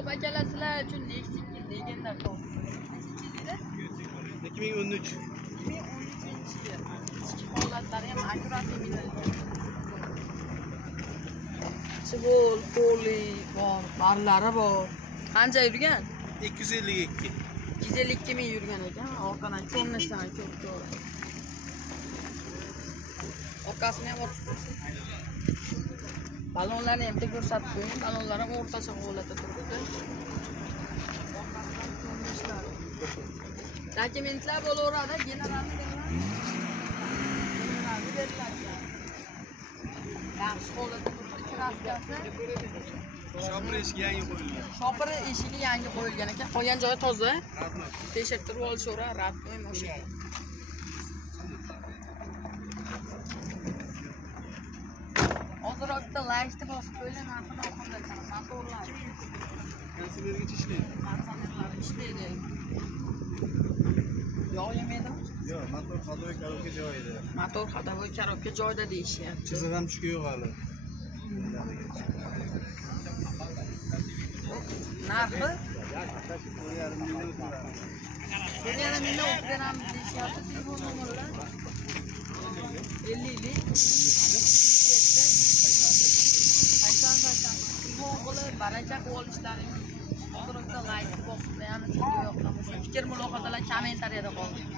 Xo'p, akalar sizlar uchun Lexus legenda topdim. Qancha 2013. 2013-yil. Ichki holatlari ham akkuratli minilgan. Chivol, poli bor, barlari bor. Qancha yurgan? 252. 252 ming yurgan ekan. Orqadan ko'rinishdan ko'p to'g'ri. Orqasini ham ochib ko'rsin. Balonlarni ham ko'rsatib qo'ying. Balonlar ham o'rtacha holatda turibdi. Dokumentlar bo'laveradi, generalni beriladi. Yaxshi holatda turibdi. Kraskasi. Shopir eshigi yangi qo'yilgan. Shopir eshigi yangi qo'yilgan ekan. Qolgan joyi toza. Tekshirtirib olishaveradi, radnoy mashina. Hozirda laytni bosib qo'ygan narxini oxirida aytaman. Motorlar. Konsertlargacha ishlaydi. Motorlar ishlaydi. Yog' yemaydimi? Yo'q, motor ходовой коробка joyida. Motor ходовой коробка joyida deyishyapti. Chiziq ham tushga yo'q hali. Narxi 1,5 million turadi. 1,5 million beramiz deyishyapti. Telefon nomerlar 50 telefon qilib baraka qilib olishlaringiz. Hozirda like bosib qo'yamiz. Fikr mulohazalar kommentariyada qoldiring.